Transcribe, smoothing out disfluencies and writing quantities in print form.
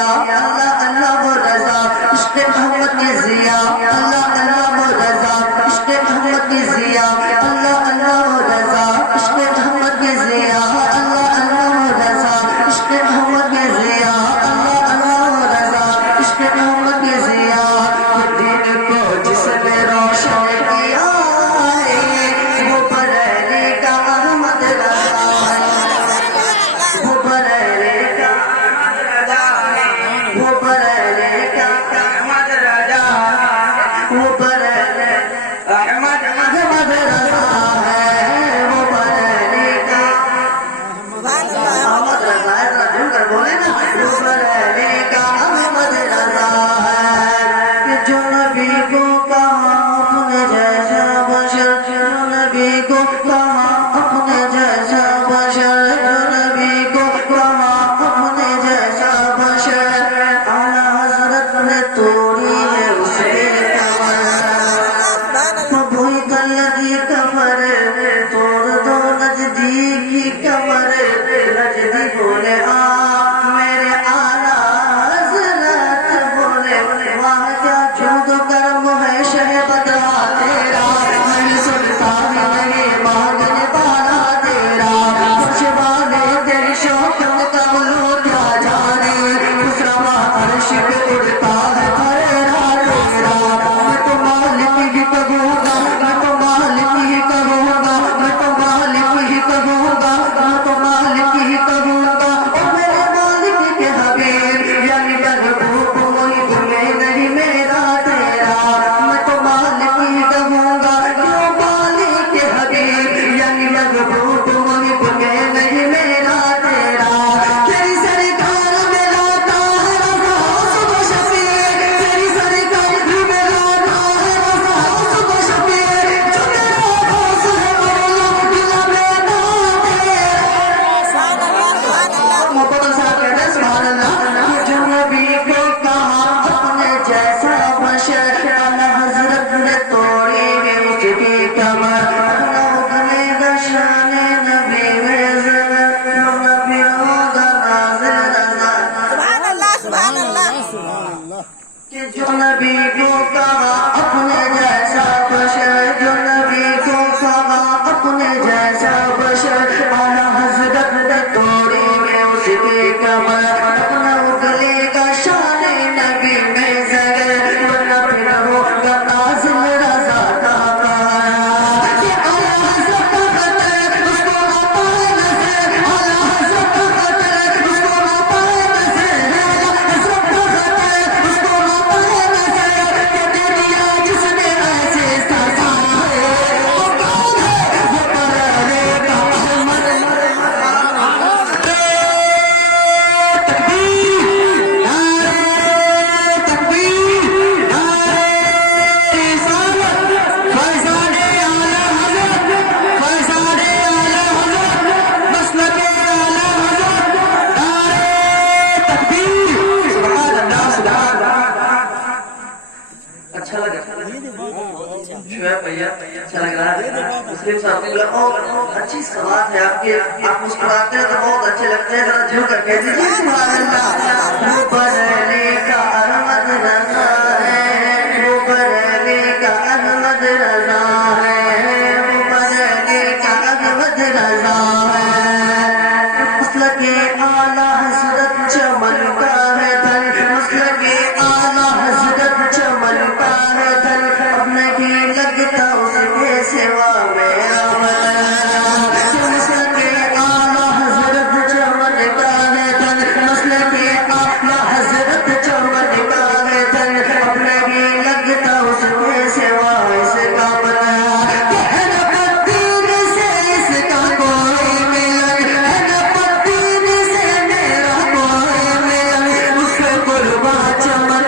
ضیا اللہ اللہ وہ رضا عشق محمد کی ضیا اللہ اللہ وہ رضا عشق محمد کی ضیا اللہ اللہ وہ رضا عشق محمد کی ضیا اللہ اللہ وہ رضا عشق محمد کی ضیا اللہ اللہ وہ رضا عشق محمد کی ضیا دین کو جس نے روشن کیا ہے وہ بریلی کا احمد رضا ہے وہ بریلی کا وہ بریلی کا احمد رضا وہ بریلی احمد رضا ہے وہ بریلی کا احمد رضا ہے رجل کر بولے نا وہ بریلی کا احمد رضا ہے کہ جو نبی کو کہا اپنے جیسا بشر جو نبی کو کہا اپنے جیسا بشر جو نبی کو کہا اپنے جیسا بشر اعلیٰ حضرت نے توڑی ہے اس کے کمر بھوئی کلدی کمر توڑ دو نجدی کی کمر نجدی بولے آپ میرے اعلیٰ حضرت بولے واہ کیا جھوٹ کرم ہے شہ بدلا تیرا میں سنتا بھی نہیں مانگنے والا تیرا کچھ والے تیری شوقت کا ملو کیا جانے اس روا عرش پہ اڑتا ہے پھریرا تیرا میں تو مالک ہی کہوں گا میں تو مالک ہی کہوں گا میں تو مالک ہی کہوں گا میں تو مالک ہی کہوں گا اور میرے مالک کے حبیب یعنی محبوب وہی تمہیں نہیں میرا تیرا میں تو مالک ہی کہوں گا کیوں مالک کے حبیب یعنی محبوب وہی تمہیں نہیں میرا تیرا تیری سرکار میں لاتا ہے رضا صبح شفیع تیری سرکار میں لاتا ہے رضا صبح شفیع جو میرا دوست ہے مولا دل میں نہ تیرا محبت صاحب کہتے ہیں سبحان اللہ کہ جو نبی کو کہا اپنے جیسا بشر اعلیٰ حضرت نے توڑی بھی اس کی کمر اگلے گا شان نبی میں زمن نبی ہوگا نازل رضا کہ جو نبی کو کہا اپنے جیسا بشر جو نبی کو کہا اپنے جیسا بشر اعلیٰ حضرت نے توڑی بھی اس کی کمر اپنا اگلے گا شان نبی میں زگر ورنہ پھر ہوگا نازل رضا کا قہر کہ اعلیٰ حضرت کا خطر اس کو آتا ہے نظر اعلیٰ حضرت کا خطر اس کو آتا ہے نظر اعلیٰ حضرت کا خطر اس کو آتا ہے نظر کہ دے دیا جس نے ایسے سزا ہے وہ کون ہے وہ بریلی کا احمد تکبیر نعرہ تکبیر نعرہ رسالت فیضان اعلیٰ حضرت فیضان اعلیٰ حضرت مسلک اعلیٰ حضرت نعرہ تکبیر سبحان اللہ سبحان اللہ اچھا لگا شعیب بھیا اچھا لگ رہا ہے مسلم ساتھی لوگ بہت اچھی سوات ہے آپ کی آپ مسکراتے ہیں تو بہت اچھے لگتے ہیں ذرا جھوم کر کہہ دیجیے سبحان اللہ وہ بریلی کا احمد رضا ہے وہ بریلی کا احمد رضا ہے وہ بریلی کا احمد رضا ہے مسلک اعلیٰ حضرت چمن کا ہے دل مسلک اعلیٰ حضرت چمن کا ہے دل اب نہیں لگتا اس کے سوا میرا من مسلک اعلیٰ حضرت چمن کا ہے دل مسلک اعلیٰ حضرت چمن کا ہے دل اب نہیں لگتا اس کے سوا اس کا من ہے نا پتیر سے اس کا کوئی ملن ہے نا پتیر سے میرا کوئی ملن اس کے قربان چمن